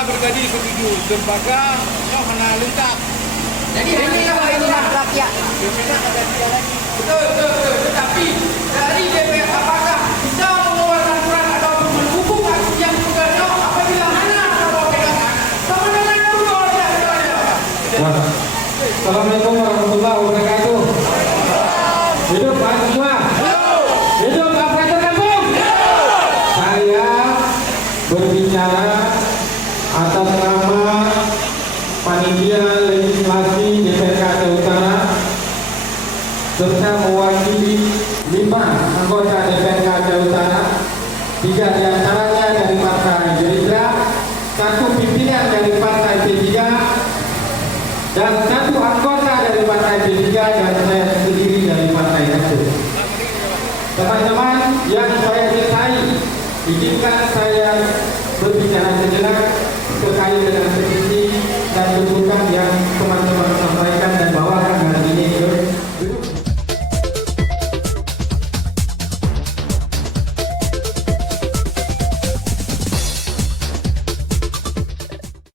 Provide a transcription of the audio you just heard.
Brigadi 7 lembaga yang mana lengkap. Jadi ini rakyat. Betul. Tetapi dari DPR apakah bisa mengeluarkan surat atau mendukung aksi yang sebenarnya apabila mana kalau pegangan sama dengan dulu Assalamualaikum warahmatullahi wabarakatuh. Hidup Pak semua. Hidup Pak Presiden Kampung. Saya berbicara atas nama Panitia Legislasi DPRD Aceh Utara serta mewakili 5 anggota DPRD Aceh Utara, 3 diantaranya dari Partai Gerindra, 1 pimpinan dari Partai P3, dan 1 anggota dari Partai P3 dan saya sendiri dari Partai Nasdem. Teman-teman yang saya cintai, izinkan saya berbicara sejenak